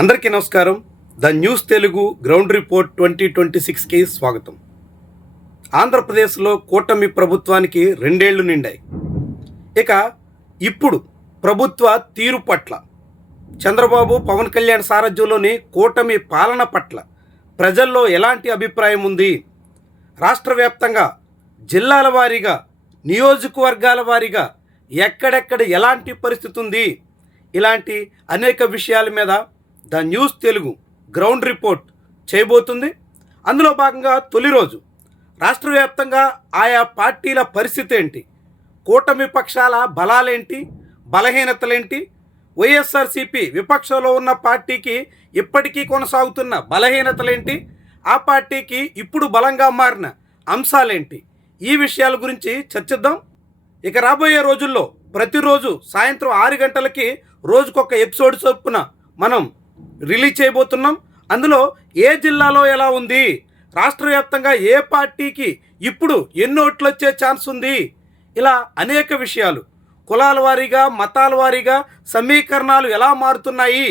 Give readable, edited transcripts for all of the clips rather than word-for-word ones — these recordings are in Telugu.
అందరికీ నమస్కారం. The news Telugu ground report 2026కి స్వాగతం. ఆంధ్రప్రదేశ్లో కూటమి ప్రభుత్వానికి 2 ఏళ్లు నిండాయి. ఇక ఇప్పుడు ప్రభుత్వ తీరు పట్ల, చంద్రబాబు పవన్ కళ్యాణ్ సారథ్యంలోని కూటమి పాలన పట్ల ప్రజల్లో ఎలాంటి అభిప్రాయం ఉంది, రాష్ట్ర వ్యాప్తంగా జిల్లాల వారీగా నియోజకవర్గాల వారీగా ఎక్కడెక్కడ ఎలాంటి పరిస్థితి ఉంది, ఇలాంటి అనేక విషయాల మీద the news Telugu ground report చేయబోతుంది. అందులో భాగంగా తొలి రోజు రాష్ట్ర వ్యాప్తంగా ఆయా పార్టీల పరిస్థితి ఏంటి, కూటమి పక్షాల బలాలేంటి, బలహీనతలేంటి, వైఎస్ఆర్సీపీ విపక్షంలో ఉన్న పార్టీకి ఇప్పటికీ కొనసాగుతున్న బలహీనతలేంటి, ఆ పార్టీకి ఇప్పుడు బలంగా మారిన అంశాలేంటి, ఈ విషయాల గురించి చర్చిద్దాం. ఇక రాబోయే రోజుల్లో ప్రతిరోజు సాయంత్రం 6 గంటలకి రోజుకొక ఎపిసోడ్ చొప్పున మనం రిలీజ్ చేయబోతున్నాం. అందులో ఏ జిల్లాలో ఎలా ఉంది, రాష్ట్ర వ్యాప్తంగా ఏ పార్టీకి ఇప్పుడు ఎన్ని ఓట్లు వచ్చే ఛాన్స్ ఉంది, ఇలా అనేక విషయాలు, కులాల వారీగా మతాల వారీగా సమీకరణాలు ఎలా మారుతున్నాయి,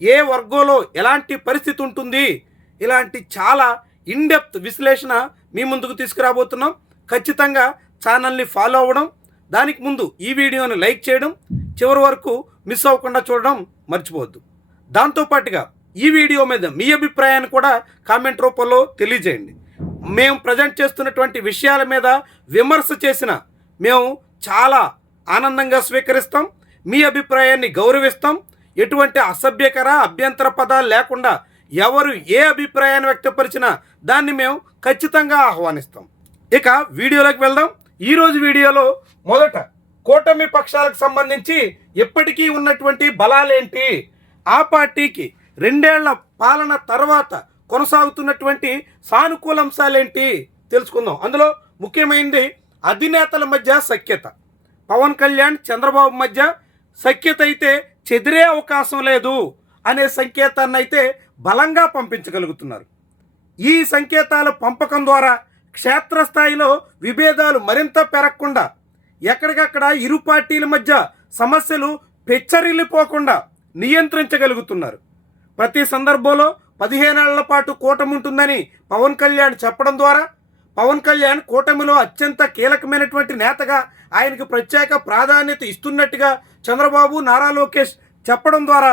ఏ వర్గంలో ఎలాంటి పరిస్థితి ఉంటుంది, ఇలాంటి చాలా ఇన్డెప్త్ విశ్లేషణ మీ ముందుకు తీసుకురాబోతున్నాం. ఖచ్చితంగా ఛానల్ని ఫాలో అవ్వడం, దానికి ముందు ఈ వీడియోని లైక్ చేయడం, చివరి వరకు మిస్ అవ్వకుండా చూడడం మర్చిపోవద్దు. దాంతోపాటుగా ఈ వీడియో మీద మీ అభిప్రాయాన్ని కూడా కామెంట్ రూపంలో తెలియజేయండి. మేము ప్రజెంట్ చేస్తున్నటువంటి విషయాల మీద విమర్శ చేసిన మేము చాలా ఆనందంగా స్వీకరిస్తాం, మీ అభిప్రాయాన్ని గౌరవిస్తాం. ఎటువంటి అసభ్యకర అభ్యంతర పదాలు లేకుండా ఎవరు ఏ అభిప్రాయాన్ని వ్యక్తపరిచినా దాన్ని మేము ఖచ్చితంగా ఆహ్వానిస్తాం. ఇక వీడియోలోకి వెళ్దాం. ఈరోజు వీడియోలో మొదట కూటమి పక్షాలకు సంబంధించి ఇప్పటికీ ఉన్నటువంటి బలాలేంటి, ఆ పార్టీకి 2 ఏళ్ల పాలన తర్వాత కొనసాగుతున్నటువంటి సానుకూల అంశాలేంటి తెలుసుకుందాం. అందులో ముఖ్యమైనది అధినేతల మధ్య సఖ్యత. పవన్ కళ్యాణ్ చంద్రబాబు మధ్య సఖ్యత అయితే చెదిరే అవకాశం లేదు అనే సంకేతాన్ని అయితే బలంగా పంపించగలుగుతున్నారు. ఈ సంకేతాల పంపకం ద్వారా క్షేత్రస్థాయిలో విభేదాలు మరింత పెరగకుండా, ఎక్కడికక్కడ ఇరు పార్టీల మధ్య సమస్యలు పెచ్చరిల్లిపోకుండా నియంత్రించగలుగుతున్నారు. ప్రతి సందర్భంలో 15 ఏళ్ల పాటు కూటమి ఉంటుందని పవన్ కళ్యాణ్ చెప్పడం ద్వారా, పవన్ కళ్యాణ్ కూటమిలో అత్యంత కీలకమైనటువంటి నేతగా ఆయనకు ప్రత్యేక ప్రాధాన్యత ఇస్తున్నట్టుగా చంద్రబాబు, నారా లోకేష్ చెప్పడం ద్వారా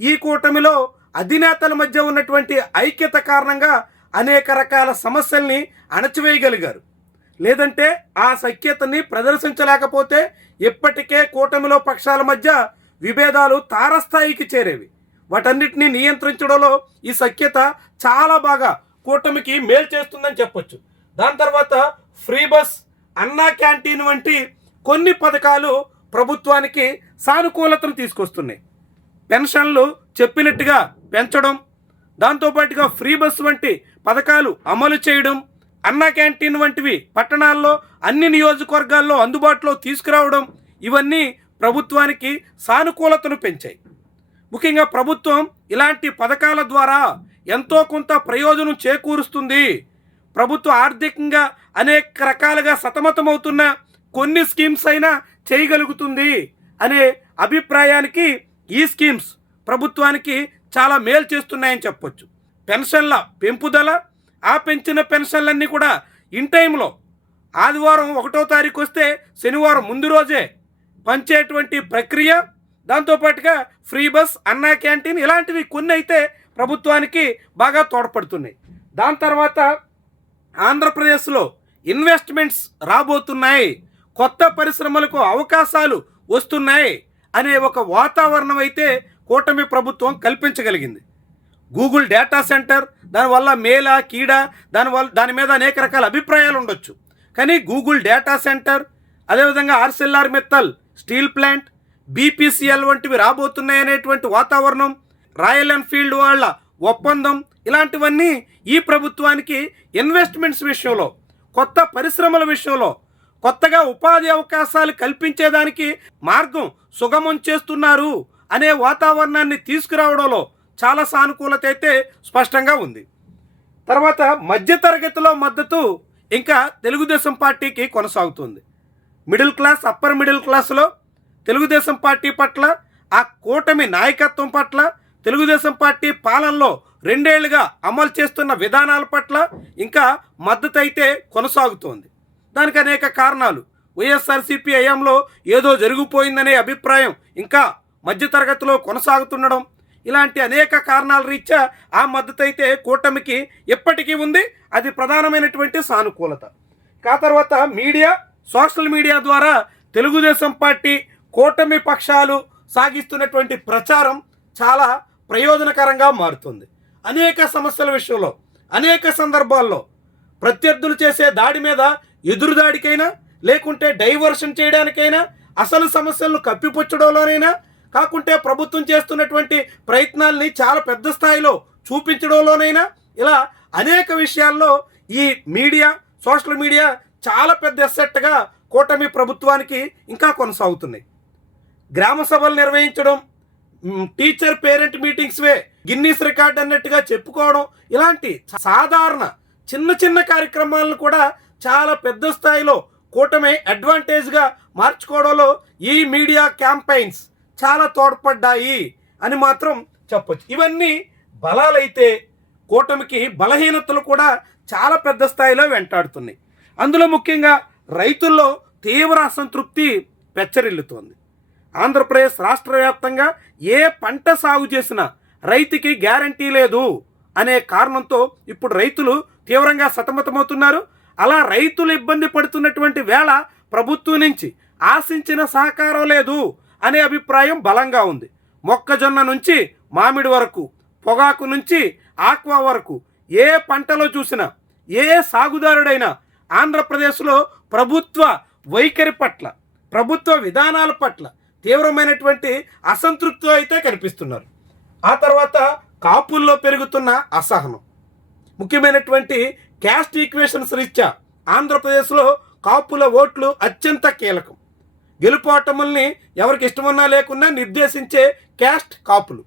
ఈ కూటమిలో అధినేతల మధ్య ఉన్నటువంటి ఐక్యత కారణంగా అనేక రకాల సమస్యల్ని అణచివేయగలిగారు. లేదంటే ఆ సఖ్యతని ప్రదర్శించలేకపోతే ఇప్పటికే కూటమిలో పక్షాల మధ్య విభేదాలు తారస్థాయికి చేరేవి. వాటన్నిటినీ నియంత్రించడంలో ఈ సఖ్యత చాలా బాగా కూటమికి మేలు చేస్తుందని చెప్పొచ్చు. దాని తర్వాత ఫ్రీ బస్, అన్నా క్యాంటీన్ వంటి కొన్ని పథకాలు ప్రభుత్వానికి సానుకూలతను తీసుకొస్తున్నాయి. పెన్షన్లు చెప్పినట్టుగా పెంచడం, దాంతోపాటుగా ఫ్రీ బస్ వంటి పథకాలు అమలు చేయడం, అన్నా క్యాంటీన్ వంటివి పట్టణాల్లో అన్ని నియోజకవర్గాల్లో అందుబాటులో తీసుకురావడం, ఇవన్నీ ప్రభుత్వానికి సానుకూలతను పెంచాయి. ముఖ్యంగా ప్రభుత్వం ఇలాంటి పథకాల ద్వారా ఎంతో కొంత ప్రయోజనం చేకూరుస్తుంది. ప్రభుత్వం ఆర్థికంగా అనేక రకాలుగా సతమతమవుతున్న కొన్ని స్కీమ్స్ అయినా చేయగలుగుతుంది అనే అభిప్రాయానికి ఈ స్కీమ్స్ ప్రభుత్వానికి చాలా మేలు చేస్తున్నాయని చెప్పొచ్చు. పెన్షన్ల పెంపుదల, ఆ పెంచిన పెన్షన్లన్నీ కూడా ఇన్ టైంలో ఆదివారం 1వ తారీఖు వస్తే శనివారం ముందు రోజే పంచేటువంటి ప్రక్రియ, దాంతోపాటుగా ఫ్రీ బస్, అన్నా క్యాంటీన్ ఇలాంటివి కొన్ని అయితే ప్రభుత్వానికి బాగా తోడ్పడుతున్నాయి. దాని తర్వాత ఆంధ్రప్రదేశ్లో ఇన్వెస్ట్మెంట్స్ రాబోతున్నాయి, కొత్త పరిశ్రమలకు అవకాశాలు వస్తున్నాయి అనే ఒక వాతావరణం అయితే కూటమి ప్రభుత్వం కల్పించగలిగింది. గూగుల్ డేటా సెంటర్, దానివల్ల మేలా కీడా, దాని మీద అనేక రకాల అభిప్రాయాలు ఉండొచ్చు. కానీ గూగుల్ డేటా సెంటర్, అదేవిధంగా ఆర్సెల్ఆర్ మిత్తల్ స్టీల్ ప్లాంట్, బీపీసీఎల్ వంటివి రాబోతున్నాయి అనేటువంటి వాతావరణం, రాయల్ ఎన్ఫీల్డ్ వాళ్ళ ఒప్పందం, ఇలాంటివన్నీ ఈ ప్రభుత్వానికి ఇన్వెస్ట్మెంట్స్ విషయంలో, కొత్త పరిశ్రమల విషయంలో, కొత్తగా ఉపాధి అవకాశాలు కల్పించేదానికి మార్గం సుగమం చేస్తున్నారు అనే వాతావరణాన్ని తీసుకురావడంలో చాలా సానుకూలత అయితే స్పష్టంగా ఉంది. తర్వాత మధ్యతరగతిలో మద్దతు ఇంకా తెలుగుదేశం పార్టీకి కొనసాగుతుంది. మిడిల్ క్లాస్, అప్పర్ మిడిల్ క్లాస్లో తెలుగుదేశం పార్టీ పట్ల, ఆ కూటమి నాయకత్వం పట్ల తెలుగుదేశం పార్టీ పాలనలో 2 ఏళ్లుగా అమలు చేస్తున్న విధానాల పట్ల ఇంకా మద్దతు అయితే కొనసాగుతోంది. దానికి అనేక కారణాలు. వైఎస్ఆర్సీపీ హయాంలో ఏదో జరిగిపోయిందనే అభిప్రాయం ఇంకా మధ్యతరగతిలో కొనసాగుతుండడం, ఇలాంటి అనేక కారణాల రీత్యా ఆ మద్దతు అయితే కూటమికి ఎప్పటికీ ఉంది. అది ప్రధానమైనటువంటి సానుకూలత. ఆ తర్వాత మీడియా, సోషల్ మీడియా ద్వారా తెలుగుదేశం పార్టీ కూటమి పక్షాలు సాగిస్తున్నటువంటి ప్రచారం చాలా ప్రయోజనకరంగా మారుతుంది. అనేక సమస్యల విషయంలో, అనేక సందర్భాల్లో ప్రత్యర్థులు చేసే దాడి మీద ఎదురుదాడికైనా, లేకుంటే డైవర్షన్ చేయడానికైనా, అసలు సమస్యలను కప్పిపుచ్చడంలోనైనా, కాకుంటే ప్రభుత్వం చేస్తున్నటువంటి ప్రయత్నాల్ని చాలా పెద్ద స్థాయిలో చూపించడంలోనైనా, ఇలా అనేక విషయాల్లో ఈ మీడియా, సోషల్ మీడియా చాలా పెద్ద ఎసెట్గా కూటమి ప్రభుత్వానికి ఇంకా కొనసాగుతున్నాయి. గ్రామ సభలు నిర్వహించడం, టీచర్ పేరెంట్ మీటింగ్స్వే గిన్నీస్ రికార్డ్ అన్నట్టుగా చెప్పుకోవడం, ఇలాంటి సాధారణ చిన్న చిన్న కార్యక్రమాలను కూడా చాలా పెద్ద స్థాయిలో కూటమి అడ్వాంటేజ్గా మార్చుకోవడంలో ఈ మీడియా క్యాంపెయిన్స్ చాలా తోడ్పడ్డాయి అని మాత్రం చెప్పొచ్చు. ఇవన్నీ బలాలైతే కూటమికి బలహీనతలు కూడా చాలా పెద్ద స్థాయిలో వెంటాడుతున్నాయి. అందులో ముఖ్యంగా రైతుల్లో తీవ్ర అసంతృప్తి పెచ్చరిల్లుతోంది. ఆంధ్రప్రదేశ్ రాష్ట్ర వ్యాప్తంగా ఏ పంట సాగు చేసినా రైతుకి గ్యారంటీ లేదు అనే కారణంతో ఇప్పుడు రైతులు తీవ్రంగా సతమతమవుతున్నారు. అలా రైతులు ఇబ్బంది పడుతున్నటువంటి వేళ ప్రభుత్వం నుంచి ఆశించిన సహకారం లేదు అనే అభిప్రాయం బలంగా ఉంది. మొక్కజొన్న నుంచి మామిడి వరకు, పొగాకు నుంచి ఆక్వా వరకు ఏ పంటలో చూసినా, ఏ సాగుదారుడైనా ఆంధ్రప్రదేశ్లో ప్రభుత్వ వైఖరి పట్ల, ప్రభుత్వ విధానాల పట్ల తీవ్రమైనటువంటి అసంతృప్తి అయితే కనిపిస్తున్నారు. ఆ తర్వాత కాపుల్లో పెరుగుతున్న అసహనం, ముఖ్యమైనటువంటి క్యాస్ట్ ఈక్వేషన్స్ రీత్యా ఆంధ్రప్రదేశ్లో కాపుల ఓట్లు అత్యంత కీలకం. గెలుపోటముల్ని ఎవరికి ఇష్టమున్నా లేకున్నా నిర్దేశించే క్యాస్ట్ కాపులు.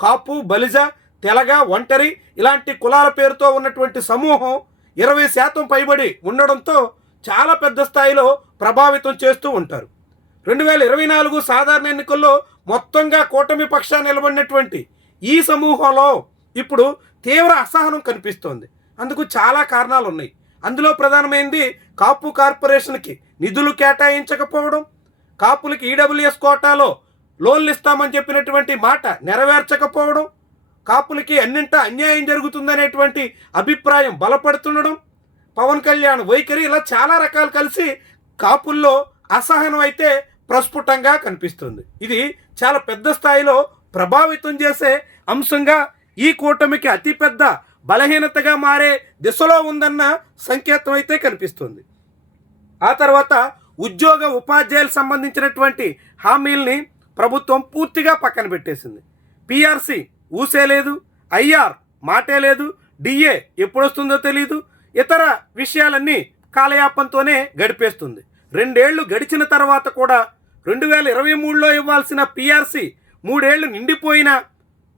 కాపు, బలిజ, తెలగ, ఒంటరి ఇలాంటి కులాల పేరుతో ఉన్నటువంటి సమూహం 20% పైబడి ఉండడంతో చాలా పెద్ద స్థాయిలో ప్రభావితం చేస్తూ ఉంటారు. 2024 సాధారణ ఎన్నికల్లో మొత్తంగా కూటమి పక్షాన్ని నిలబడినటువంటి ఈ సమూహంలో ఇప్పుడు తీవ్ర అసహనం కనిపిస్తోంది. అందుకు చాలా కారణాలు ఉన్నాయి. అందులో ప్రధానమైనది కాపు కార్పొరేషన్కి నిధులు కేటాయించకపోవడం, కాపులకి ఈడబ్ల్యూఎస్ కోటాలో లోన్లు ఇస్తామని చెప్పినటువంటి మాట నెరవేర్చకపోవడం, కాపులకి అన్నింటా అన్యాయం జరుగుతుందనేటువంటి అభిప్రాయం బలపడుతుండడం, పవన్ కళ్యాణ్ వైఖరి, ఇలా చాలా రకాలు కలిసి కాపుల్లో అసహనం అయితే ప్రస్ఫుటంగా కనిపిస్తుంది. ఇది చాలా పెద్ద స్థాయిలో ప్రభావితం చేసే అంశంగా ఈ కూటమికి అతిపెద్ద బలహీనతగా మారే దిశలో ఉందన్న సంకేతం అయితే కనిపిస్తుంది. ఆ తర్వాత ఉద్యోగ ఉపాధ్యాయులకు సంబంధించినటువంటి హామీల్ని ప్రభుత్వం పూర్తిగా పక్కన పెట్టేసింది. పిఆర్సి ఊసే లేదు, ఐఆర్ మాటే లేదు, డిఏ ఎప్పుడొస్తుందో తెలీదు, ఇతర విషయాలన్నీ కాలయాపంతోనే గడిపేస్తుంది. 2 ఏళ్లు గడిచిన తర్వాత కూడా 2023లో ఇవ్వాల్సిన పిఆర్సి 3 ఏళ్లు నిండిపోయినా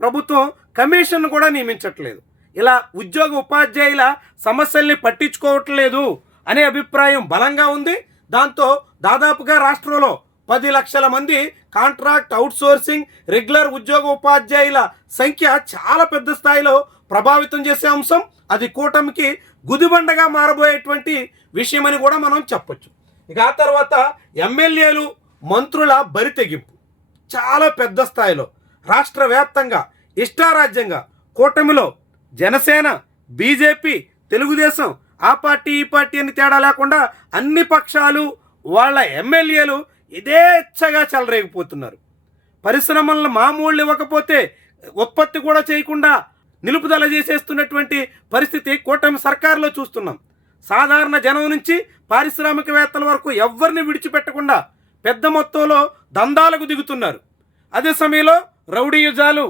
ప్రభుత్వం కమిషన్ కూడా నియమించట్లేదు. ఇలా ఉద్యోగ ఉపాధ్యాయుల సమస్యల్ని పట్టించుకోవట్లేదు అనే అభిప్రాయం బలంగా ఉంది. దాంతో దాదాపుగా రాష్ట్రంలో 10 లక్షల మంది కాంట్రాక్ట్, అవుట్సోర్సింగ్, రెగ్యులర్ ఉద్యోగ ఉపాధ్యాయుల సంఖ్య చాలా పెద్ద స్థాయిలో ప్రభావితం చేసే అంశం. అది కూటమికి గుదిబండగా మారబోయేటువంటి విషయమని కూడా మనం చెప్పొచ్చు. ఇక ఆ తర్వాత ఎమ్మెల్యేలు, మంత్రుల బరితెగింపు చాలా పెద్ద స్థాయిలో రాష్ట్ర వ్యాప్తంగా ఇష్టారాజ్యంగా కూటమిలో జనసేన, బీజేపీ, తెలుగుదేశం, ఆ పార్టీ ఈ పార్టీ అని తేడా లేకుండా అన్ని పక్షాలు వాళ్ళ ఎమ్మెల్యేలు ఇదేచ్ఛగా చెలరేగిపోతున్నారు. పరిశ్రమలను మామూళ్ళు ఇవ్వకపోతే ఉత్పత్తి కూడా చేయకుండా నిలుపుదల చేసేస్తున్నటువంటి పరిస్థితి కూటమి సర్కారులో చూస్తున్నాం. సాధారణ జనం నుంచి పారిశ్రామికవేత్తల వరకు ఎవరిని విడిచిపెట్టకుండా పెద్ద మొత్తంలో దందాలకు దిగుతున్నారు. అదే సమయంలో రౌడీ యుజాలు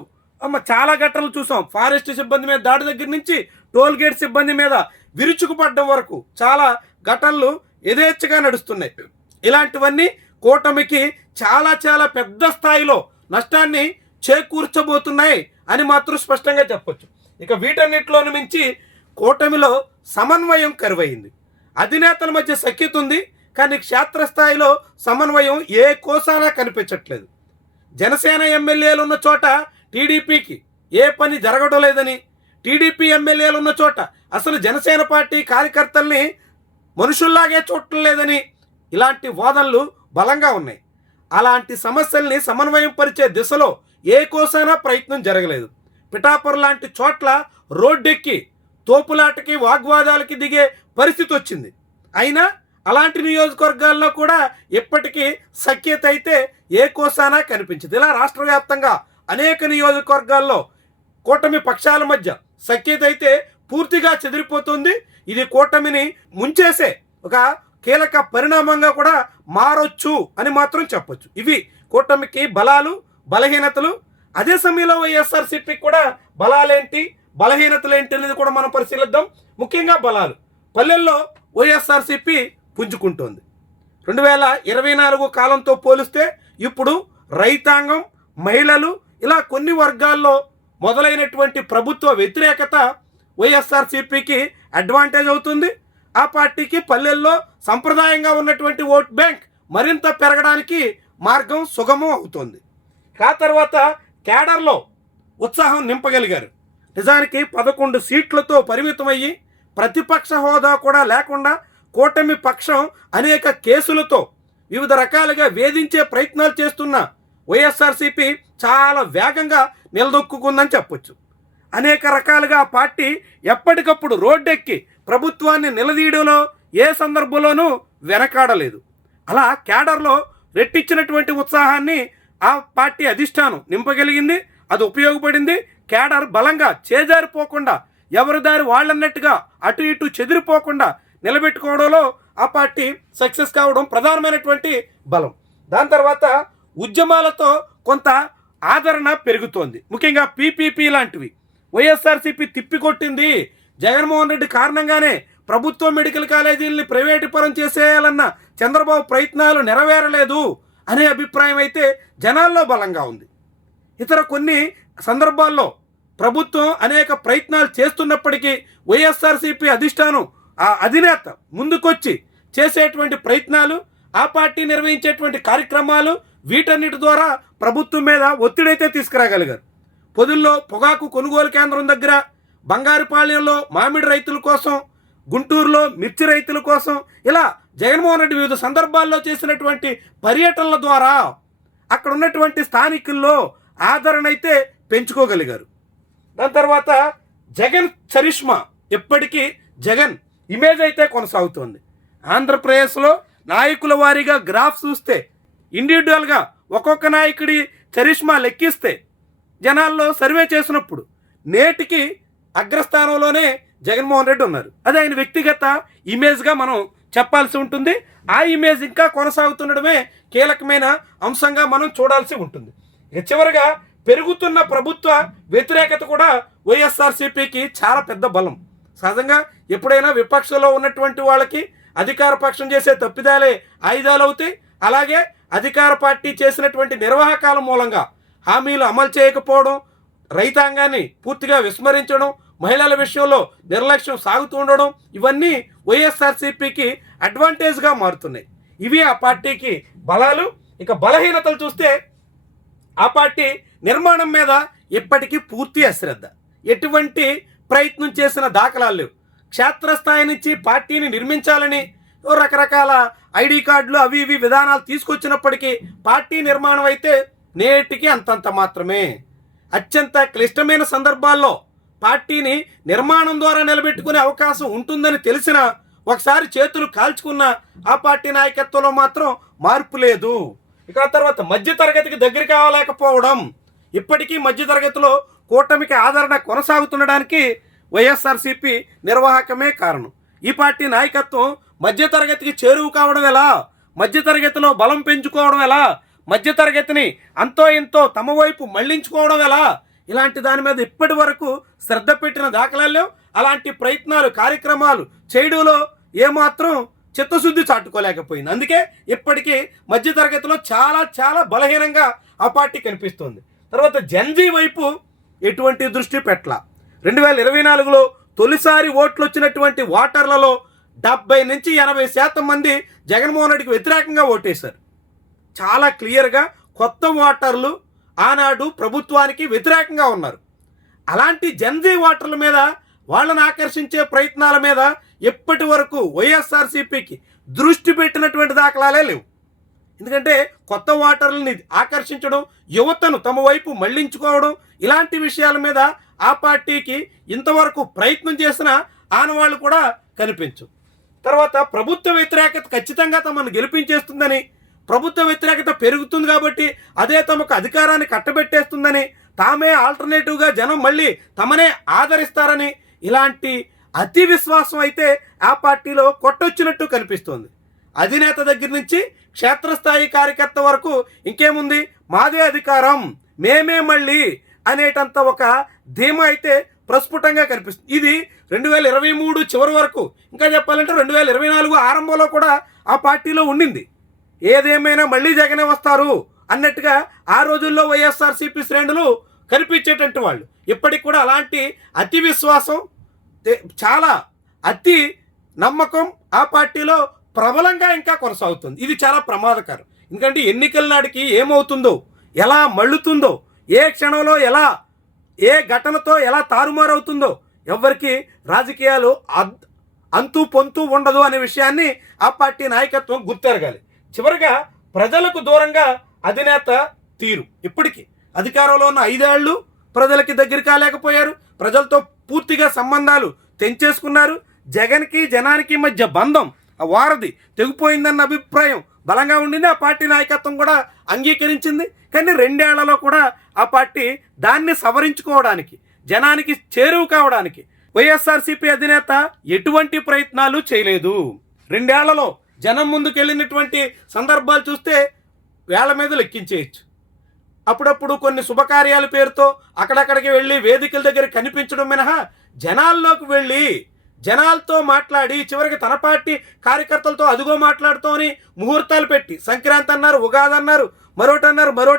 చాలా ఘటనలు చూసాం. ఫారెస్ట్ సిబ్బంది మీద దాడి దగ్గర నుంచి టోల్ గేట్ సిబ్బంది మీద విరుచుకుపడడం వరకు చాలా ఘటనలు యథేచ్ఛగా నడుస్తున్నాయి. ఇలాంటివన్నీ కూటమికి చాలా చాలా పెద్ద స్థాయిలో నష్టాన్ని చేకూర్చబోతున్నాయి అని మాత్రం స్పష్టంగా చెప్పొచ్చు. ఇక వీటన్నిటిలోని మించి కూటమిలో సమన్వయం కరువైంది. అధినేతల మధ్య సఖ్యత ఉంది, కానీ క్షేత్రస్థాయిలో సమన్వయం ఏ కోసానా కనిపించట్లేదు. జనసేన ఎమ్మెల్యేలు ఉన్న చోట టీడీపీకి ఏ పని జరగడం లేదని, టీడీపీ ఎమ్మెల్యేలు ఉన్న చోట అసలు జనసేన పార్టీ కార్యకర్తల్ని మనుషుల్లాగే చూడటం లేదని ఇలాంటి వాదనలు బలంగా ఉన్నాయి. అలాంటి సమస్యల్ని సమన్వయం పరిచే దిశలో ఏ కోసైనా ప్రయత్నం జరగలేదు. పిఠాపురం లాంటి చోట్ల రోడ్డెక్కి తోపులాటకి వాగ్వాదాలకి దిగే పరిస్థితి వచ్చింది. అయినా అలాంటి నియోజకవర్గాల్లో కూడా ఇప్పటికీ సఖ్యత అయితే ఏ కోసానా కనిపించింది. ఇలా రాష్ట్ర వ్యాప్తంగా అనేక నియోజకవర్గాల్లో కూటమి పక్షాల మధ్య సఖ్యత అయితే పూర్తిగా చెదిరిపోతుంది. ఇది కూటమిని ముంచేసే ఒక కీలక పరిణామంగా కూడా మారొచ్చు అని మాత్రం చెప్పొచ్చు. ఇవి కూటమికి బలాలు, బలహీనతలు. అదే సమయంలో వైఎస్ఆర్సీపీకి కూడా బలాలేంటి, బలహీనతలు ఏంటి అనేది కూడా మనం పరిశీలిద్దాం. ముఖ్యంగా బలాలు. పల్లెల్లో వైఎస్ఆర్సీపీ పుంజుకుంటోంది. 2024 కాలంతో పోలిస్తే ఇప్పుడు రైతాంగం, మహిళలు ఇలా కొన్ని వర్గాల్లో మొదలైనటువంటి ప్రభుత్వ వ్యతిరేకత వైఎస్ఆర్సీపీకి అడ్వాంటేజ్ అవుతుంది. ఆ పార్టీకి పల్లెల్లో సంప్రదాయంగా ఉన్నటువంటి ఓట్ బ్యాంక్ మరింత పెరగడానికి మార్గం సుగమం అవుతుంది. ఆ తర్వాత కేడర్లో ఉత్సాహం నింపగలిగారు. నిజానికి 11 సీట్లతో పరిమితమయ్యి ప్రతిపక్ష హోదా కూడా లేకుండా కూటమి పక్షం అనేక కేసులతో వివిధ రకాలుగా వేధించే ప్రయత్నాలు చేస్తున్న వైఎస్ఆర్సీపీ చాలా వేగంగా నిలదొక్కుందని చెప్పొచ్చు. అనేక రకాలుగా ఆ పార్టీ ఎప్పటికప్పుడు రోడ్డెక్కి ప్రభుత్వాన్ని నిలదీయడంలో ఏ సందర్భంలోనూ వెనకాడలేదు. అలా కేడర్లో రెట్టించినటువంటి ఉత్సాహాన్ని ఆ పార్టీ అధిష్టానం నింపగలిగింది. అది ఉపయోగపడింది. కేడర్ బలంగా చేజారిపోకుండా, ఎవరి దారి వాళ్ళన్నట్టుగా అటు ఇటు చెదిరిపోకుండా నిలబెట్టుకోవడంలో ఆ పార్టీ సక్సెస్ కావడం ప్రధానమైనటువంటి బలం. దాని తర్వాత ఉద్యమాలతో కొంత ఆదరణ పెరుగుతోంది. ముఖ్యంగా పీపీపీ లాంటివి వైఎస్ఆర్సీపీ తిప్పికొట్టింది. జగన్మోహన్ రెడ్డి కారణంగానే ప్రభుత్వ మెడికల్ కాలేజీలని ప్రైవేటు పరం చేసేయాలన్న చంద్రబాబు ప్రయత్నాలు నెరవేరలేదు అనే అభిప్రాయం అయితే జనాల్లో బలంగా ఉంది. ఇతర కొన్ని సందర్భాల్లో ప్రభుత్వం అనేక ప్రయత్నాలు చేస్తున్నప్పటికీ వైఎస్ఆర్సీపీ అధిష్టానం, ఆ అధినేత ముందుకొచ్చి చేసేటువంటి ప్రయత్నాలు, ఆ పార్టీ నిర్వహించేటువంటి కార్యక్రమాలు, వీటన్నిటి ద్వారా ప్రభుత్వం మీద ఒత్తిడైతే తీసుకురాగలిగారు. పొదుల్లో పొగాకు కొనుగోలు కేంద్రం దగ్గర, బంగారుపాళ్యంలో మామిడి రైతుల కోసం, గుంటూరులో మిర్చి రైతుల కోసం ఇలా జగన్మోహన్ రెడ్డి వివిధ సందర్భాల్లో చేసినటువంటి పర్యటనల ద్వారా అక్కడ ఉన్నటువంటి స్థానికుల్లో ఆదరణ అయితే పెంచుకోగలిగారు. దాని తర్వాత జగన్ చరిష్మా, ఎప్పటికీ జగన్ ఇమేజ్ అయితే కొనసాగుతోంది. ఆంధ్రప్రదేశ్లో నాయకుల వారీగా గ్రాఫ్ చూస్తే, ఇండివిజువల్గా ఒక్కొక్క నాయకుడి చరిష్మా లెక్కిస్తే, జనాల్లో సర్వే చేసినప్పుడు నేటికి అగ్రస్థానంలోనే జగన్మోహన్ రెడ్డి ఉన్నారు. అది ఆయన వ్యక్తిగత ఇమేజ్గా మనం చెప్పాల్సి ఉంటుంది. ఆ ఇమేజ్ ఇంకా కొనసాగుతుండడమే కీలకమైన అంశంగా మనం చూడాల్సి ఉంటుంది. ఇక చివరిగా పెరుగుతున్న ప్రభుత్వ వ్యతిరేకత కూడా వైఎస్ఆర్సీపీకి చాలా పెద్ద బలం. సహజంగా ఎప్పుడైనా విపక్షంలో ఉన్నటువంటి వాళ్ళకి అధికార పక్షం చేసే తప్పిదాలే ఆయుధాలు అవుతాయి. అలాగే అధికార పార్టీ చేసినటువంటి నిర్వాహకాల మూలంగా హామీలు అమలు చేయకపోవడం, రైతాంగాన్ని పూర్తిగా విస్మరించడం, మహిళల విషయంలో నిర్లక్ష్యం సాగుతూ ఉండడం, ఇవన్నీ వైఎస్ఆర్సీపీకి అడ్వాంటేజ్గా మారుతున్నాయి. ఇవి ఆ పార్టీకి బలాలు. ఇక బలహీనతలు చూస్తే, ఆ పార్టీ నిర్మాణం మీద ఇప్పటికీ పూర్తి అశ్రద్ధ. ఎటువంటి ప్రయత్నం చేసిన దాఖలాలు లేవు. క్షేత్రస్థాయి నుంచి పార్టీని నిర్మించాలని రకరకాల ఐడి కార్డులు అవి ఇవి విధానాలు తీసుకొచ్చినప్పటికీ పార్టీ నిర్మాణం అయితే నేటికి అంతంత మాత్రమే. అత్యంత క్లిష్టమైన సందర్భాల్లో పార్టీని నిర్మాణం ద్వారా నిలబెట్టుకునే అవకాశం ఉంటుందని తెలిసిన ఒకసారి చేతులు కాల్చుకున్న ఆ పార్టీ నాయకత్వంలో మాత్రం మార్పు లేదు. ఇక తర్వాత మధ్యతరగతికి దగ్గర కావలేకపోవడం, ఇప్పటికీ మధ్యతరగతిలో కూటమికి ఆదరణ కొనసాగుతుండడానికి వైఎస్ఆర్సీపీ నిర్వాహకమే కారణం. ఈ పార్టీ నాయకత్వం మధ్యతరగతికి చేరువు కావడం ఎలా, మధ్యతరగతిలో బలం పెంచుకోవడం ఎలా, మధ్యతరగతిని అంతో ఎంతో తమ వైపు మళ్లించుకోవడం ఎలా, ఇలాంటి దాని మీద ఇప్పటి వరకు శ్రద్ధ పెట్టిన దాఖలాలు లేవు. అలాంటి ప్రయత్నాలు, కార్యక్రమాలు చేయడంలో ఏమాత్రం చిత్తశుద్ధి చాటుకోలేకపోయింది. అందుకే ఇప్పటికీ మధ్యతరగతిలో చాలా చాలా బలహీనంగా ఆ పార్టీ కనిపిస్తుంది. తర్వాత జన్జీ వైపు ఎటువంటి దృష్టి పెట్టల. 2024లో తొలిసారి ఓట్లు వచ్చినటువంటి ఓటర్లలో 70 నుంచి 80% మంది జగన్మోహన్ రెడ్డికి వ్యతిరేకంగా ఓటేశారు. చాలా క్లియర్గా కొత్త ఓటర్లు ఆనాడు ప్రభుత్వానికి వ్యతిరేకంగా ఉన్నారు. అలాంటి జన్జీ ఓటర్ల మీద వాళ్ళని ఆకర్షించే ప్రయత్నాల మీద ఎప్పటి వరకు వైఎస్ఆర్సీపీకి దృష్టి పెట్టినటువంటి దాఖలాలే లేవు. ఎందుకంటే కొత్త ఓటర్లని ఆకర్షించడం, యువతను తమ వైపు మళ్లించుకోవడం, ఇలాంటి విషయాల మీద ఆ పార్టీకి ఇంతవరకు ప్రయత్నం చేసిన ఆనవాళ్ళు కూడా కనిపించు. తర్వాత ప్రభుత్వ వ్యతిరేకత ఖచ్చితంగా తమను గెలిపించేస్తుందని, ప్రభుత్వ వ్యతిరేకత పెరుగుతుంది కాబట్టి అదే తమకు అధికారాన్ని కట్టబెట్టేస్తుందని, తామే ఆల్టర్నేటివ్గా జనం మళ్ళీ తమనే ఆదరిస్తారని, ఇలాంటి అతి విశ్వాసం అయితే ఆ పార్టీలో కొట్టొచ్చినట్టు కనిపిస్తోంది. అధినేత దగ్గర నుంచి క్షేత్రస్థాయి కార్యకర్త వరకు ఇంకేముంది, మాదే అధికారం, మేమే మళ్ళీ అనేటంత ఒక ధీమా అయితే ప్రస్ఫుటంగా కనిపిస్తుంది. ఇది 2023 చివరి వరకు, ఇంకా చెప్పాలంటే 2024 ఆరంభంలో కూడా ఆ పార్టీలో ఉండింది. ఏదేమైనా మళ్ళీ జగనే వస్తారు అన్నట్టుగా ఆ రోజుల్లో వైఎస్ఆర్సీపీ శ్రేణులు కనిపించేటట్టు వాళ్ళు. ఇప్పటికి కూడా అలాంటి అతి విశ్వాసం, చాలా అతి నమ్మకం ఆ పార్టీలో ప్రబలంగా ఇంకా కొనసాగుతుంది. ఇది చాలా ప్రమాదకరం. ఎందుకంటే ఎన్నికల నాటికి ఏమవుతుందో, ఎలా మళ్ళుతుందో, ఏ క్షణంలో ఎలా, ఏ ఘటనతో ఎలా తారుమారవుతుందో ఎవరికి రాజకీయాలు అంతు పొంతు ఉండదు అనే విషయాన్ని ఆ పార్టీ నాయకత్వం గుర్తెరగాలి. చివరిగా ప్రజలకు దూరంగా అధినేత తీరు. ఇప్పటికీ అధికారంలో ఉన్న 5 ఏళ్ళు ప్రజలకి దగ్గర కాలేకపోయారు. ప్రజలతో పూర్తిగా సంబంధాలు తెంచేసుకున్నారు. జగన్కి జనానికి మధ్య బంధం, ఆ వారధి తెగిపోయిందన్న అభిప్రాయం బలంగా ఉండింది. ఆ పార్టీ నాయకత్వం కూడా అంగీకరించింది. కానీ 2 ఏళ్లలో కూడా ఆ పార్టీ దాన్ని సవరించుకోవడానికి, జనానికి చేరువ కావడానికి వైఎస్ఆర్సీపీ అధినేత ఎటువంటి ప్రయత్నాలు చేయలేదు. 2 ఏళ్లలో జనం ముందుకెళ్ళినటువంటి సందర్భాలు చూస్తే వేళ్ల మీద లెక్కించేయచ్చు. అప్పుడప్పుడు కొన్ని శుభకార్యాల పేరుతో అక్కడక్కడికి వెళ్ళి వేదికల దగ్గర కనిపించడం మినహా జనాల్లోకి వెళ్ళి జనాలతో మాట్లాడి చివరికి తన పార్టీ కార్యకర్తలతో అదుగో మాట్లాడుతూ అని ముహూర్తాలు పెట్టి, సంక్రాంతి అన్నారు, ఉగాది అన్నారు, మరోటి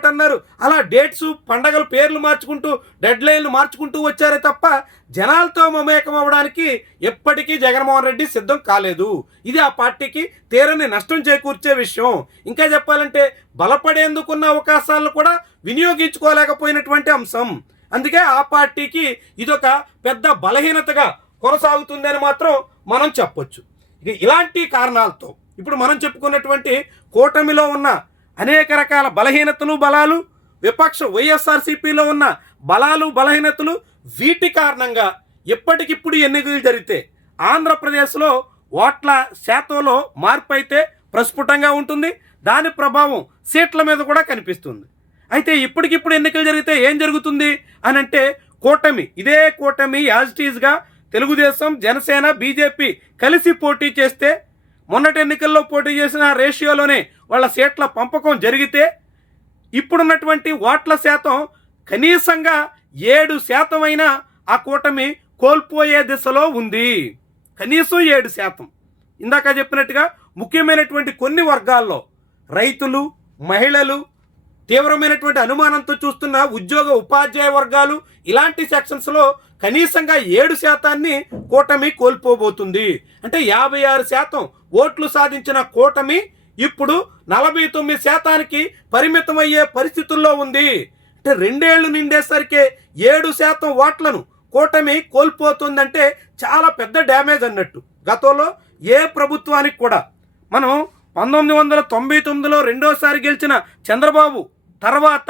అన్నారు, అలా డేట్స్, పండగల పేర్లు మార్చుకుంటూ, డెడ్ లైన్లు మార్చుకుంటూ వచ్చారే తప్ప జనాలతో మమేకం అవ్వడానికి ఎప్పటికీ జగన్మోహన్ రెడ్డి సిద్ధం కాలేదు. ఇది ఆ పార్టీకి తీరని నష్టం చేకూర్చే విషయం. ఇంకా చెప్పాలంటే బలపడేందుకున్న అవకాశాలను కూడా వినియోగించుకోలేకపోయినటువంటి అంశం. అందుకే ఆ పార్టీకి ఇదొక పెద్ద బలహీనతగా కొనసాగుతుందని మాత్రం మనం చెప్పొచ్చు. ఇలాంటి కారణాలతో ఇప్పుడు మనం చెప్పుకున్నటువంటి కూటమిలో ఉన్న అనేక రకాల బలహీనతలు, బలాలు, విపక్ష వైఎస్ఆర్సీపీలో ఉన్న బలాలు, బలహీనతలు, వీటి కారణంగా ఎప్పటికిప్పుడు ఎన్నికలు జరిగితే ఆంధ్రప్రదేశ్లో ఓట్ల శాతంలో మార్పు అయితే ప్రస్ఫుటంగా ఉంటుంది. దాని ప్రభావం సీట్ల మీద కూడా కనిపిస్తుంది. అయితే ఇప్పటికిప్పుడు ఎన్నికలు జరిగితే ఏం జరుగుతుంది అని అంటే, కూటమి, ఇదే కూటమి యాజ్ ఇట్ ఈజ్గా తెలుగుదేశం, జనసేన, బీజేపీ కలిసి పోటీ చేస్తే, మొన్నటి ఎన్నికల్లో పోటీ చేసిన రేషియోలోనే వాళ్ళ సీట్ల పంపకం జరిగితే ఇప్పుడున్నటువంటి ఓట్ల శాతం కనీసంగా 7% అయినా ఆ కూటమి కోల్పోయే దిశలో ఉంది. కనీసం 7%. ఇందాక చెప్పినట్టుగా ముఖ్యమైనటువంటి కొన్ని వర్గాల్లో రైతులు, మహిళలు, తీవ్రమైనటువంటి అనుమానంతో చూస్తున్న ఉద్యోగ ఉపాధ్యాయ వర్గాలు, ఇలాంటి సెక్షన్స్లో కనీసంగా 7% కూటమి కోల్పోబోతుంది. అంటే 56% ఓట్లు సాధించిన కూటమి ఇప్పుడు 49% పరిమితమయ్యే పరిస్థితుల్లో ఉంది. అంటే 2 ఏళ్లు నిండేసరికి 7% ఓట్లను కూటమి కోల్పోతుందంటే చాలా పెద్ద డ్యామేజ్ అన్నట్టు. గతంలో ఏ ప్రభుత్వానికి కూడా, మనం 1999లో రెండోసారి గెలిచిన చంద్రబాబు తర్వాత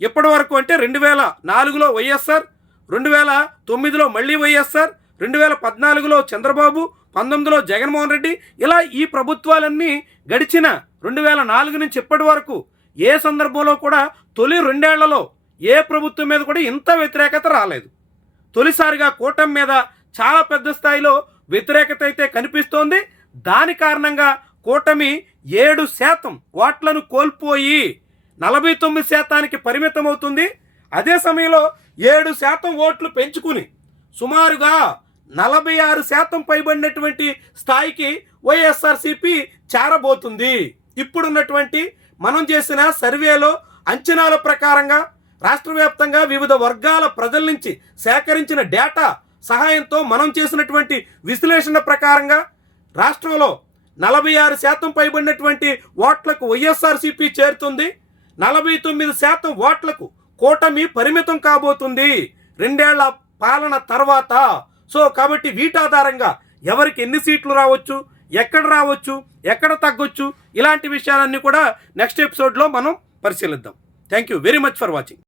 ఎప్పటి వరకు అంటే 2004లో వైఎస్ఆర్, 2009లో మళ్ళీ వైఎస్ఆర్, 2014లో చంద్రబాబు, 19లో జగన్మోహన్ రెడ్డి, ఇలా ఈ ప్రభుత్వాలన్నీ గడిచిన 2004 నుంచి ఇప్పటి వరకు ఏ సందర్భంలో కూడా తొలి 2 ఏళ్లలో ఏ ప్రభుత్వం మీద కూడా ఇంత వ్యతిరేకత రాలేదు. తొలిసారిగా కూటమి మీద చాలా పెద్ద స్థాయిలో వ్యతిరేకత అయితే కనిపిస్తోంది. దాని కారణంగా కూటమి 7% ఓట్లను కోల్పోయి 49%కి పరిమితం అవుతుంది. అదే సమయంలో 7% ఓట్లు పెంచుకుని సుమారుగా 46% పైబడినటువంటి స్థాయికి వైఎస్ఆర్సీపీ చేరబోతుంది. ఇప్పుడున్నటువంటి మనం చేసిన సర్వేలో అంచనాల ప్రకారంగా రాష్ట్ర వ్యాప్తంగా వివిధ వర్గాల ప్రజల నుంచి సేకరించిన డేటా సహాయంతో మనం చేసినటువంటి విశ్లేషణ ప్రకారంగా రాష్ట్రంలో 46% పైబడినటువంటి ఓట్లకు వైఎస్ఆర్సీపీ చేరుతుంది. 49% ఓట్లకు కూటమి పరిమితం కాబోతుంది. 2 ఏళ్ల పాలన తర్వాత. సో కాబట్టి వీటి ఆధారంగా ఎవరికి ఎన్ని సీట్లు రావచ్చు, ఎక్కడ రావచ్చు, ఎక్కడ తగ్గొచ్చు, ఇలాంటి విషయాలన్నీ కూడా నెక్స్ట్ ఎపిసోడ్లో మనం పరిశీలిద్దాం. Thank you very much for watching.